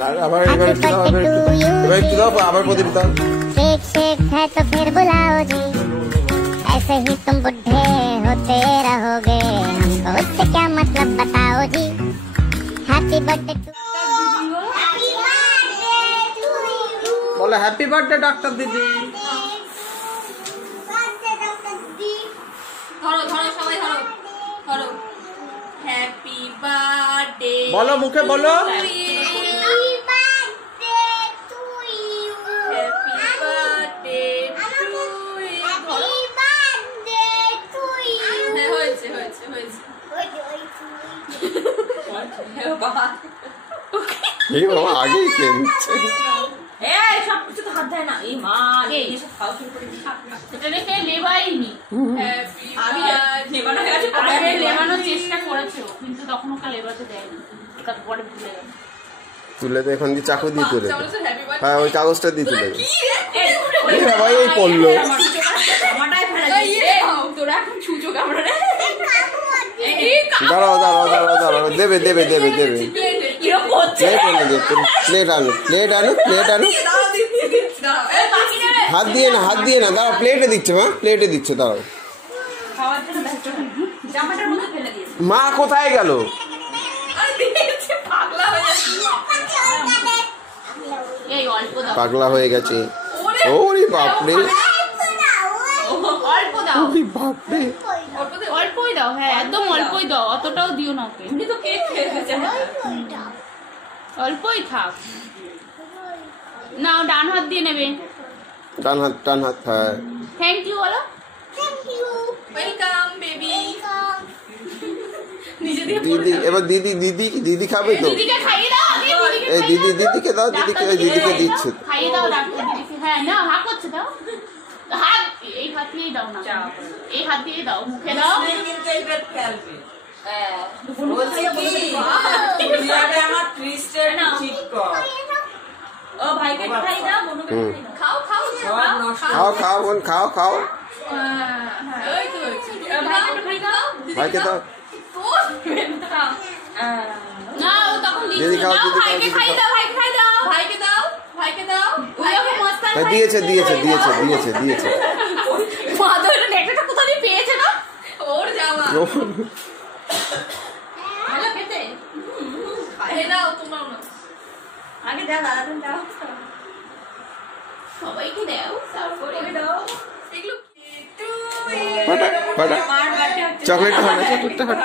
আবার এবার একটু দাও, এবার একটু দাও, আবার প্রদীপ দাও। शेख शेख है तो फिर बुलाओ जी, ऐसे ही तुम बुढ़े होते रहोगे, हमको उससे क्या मतलब बताओ जी। हैप्पी बर्थडे टू বলো হ্যাপি বার্থডे ডাক্তার দিদি। ধরো ধরো সবাই ধরো ধরো। হ্যাপি বার্থডে বলো মুখে বলো। এই বাবা আগেই খেয়ে নিচ্ছে। সবকিছু তো হাত দেয় না। এই মা এইসব খাওয়া শুরু করে এটা দেখে লেবাইনি। আমি লেবানোর চেষ্টা করেছো কিন্তু তখন ওকে লেবাতে দেয়নি, পরে ভুলে গেল। তুলে দে, এখন দিয়ে চাকু দিয়ে তুলে দে। হ্যাঁ ওই কাগজটা দিয়ে তুলে দে। ভাই এই পড়লো। দাঁড়াও দাঁড়াও দাঁড়াও দাঁড়াও, দেবে দেবে দেবে দেবে। প্লেট এনে দে, প্লেট আনো, প্লেট আনো, প্লেট আনো। হাত দিয়ে না, হাত দিয়ে না, দাঁড়াও প্লেটে দিচ্ছে মা, প্লেটে দিচ্ছে, দাঁড়াও। মা কোথায় গেল? পাগলা হয়ে গেছে। ওরে বাপরে, বাপরে অল্পই দাও। হ্যাঁ একদম অল্পই দাও, অতটাও দিও না ওকে। অল্পই থাক। নাও ডান হাত দিয়ে নেবে। ডান হাত, ডান হাত। হ্যাঁ থ্যাংক ইউ বলো। Welcome baby. দিদি এবার দিদি, দিদি দিদি খাবে তো? দিদিকে খাইয়ে দাও আগে। এই দিদি, দিদিকে দাও, দিদিকে, দিদিকে দিচ্ছে। খাইয়ে দাও ডাক্তার দিদিকে। হ্যাঁ না হাত করছে দাও, হাত এই হাত দিয়েই দাও না, এই হাত দিয়ে দাও, মুখে দাও। খাও খাও বোন, খাও খাও। ভাইকে দাও। না ও তখন দিদি খাও, দিদি খাও, ভাইকে খাইয়ে দাও, ভাইকে খাইয়ে দাও, ভাইকে দাও, ভাইকে দাও। দিয়েছে দিয়েছে দিয়েছে দিয়েছে দিয়েছে। মা তো এটা নেকটা কোথা দিয়ে পেয়েছে না? ওর জামা। ভালো খেতে। খাইয়ে দাও তোমরা না। আগে দাও, দাদা তুমি দাও। সবাইকে দাও, সার্ভ করে দাও। এগুলো ফাটা ফাটা। চকলেটটা ফাটা, চকলেটটা ফাটা।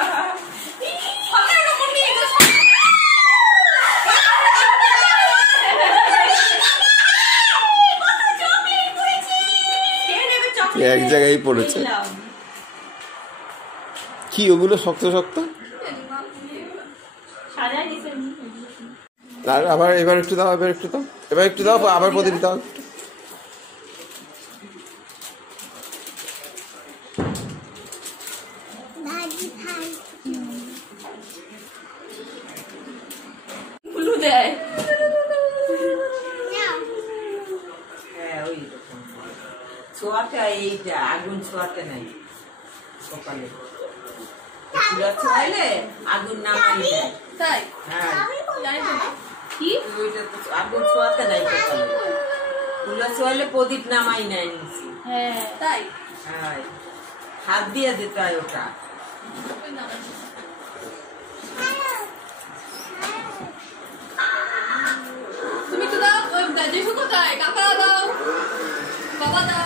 এক জায়গায় পড়েছে। কি ওগুলো শক্ত শক্ত? আর আবার এবার একটু দাও, এবার একটু দাও, এবার একটু দাও, আবার প্রদীপ দাও। দেয় ছোঁয়াতে, এইটা আগুন ছোঁয়াতে নাই সকালে, ছোঁয়াইলে আগুন নামাই দেয়। তাই? হ্যাঁ কি আগুন ছোঁয়াতে নাই সকালে, ফুলা ছোঁয়াইলে প্রদীপ নামাই নেয় নিচে। হ্যাঁ তাই? হ্যাঁ হাত দিয়ে দিতে হয় ওটা। তুমি তো দাও, ওই কোথায় কাকা দাও, বাবা দাও।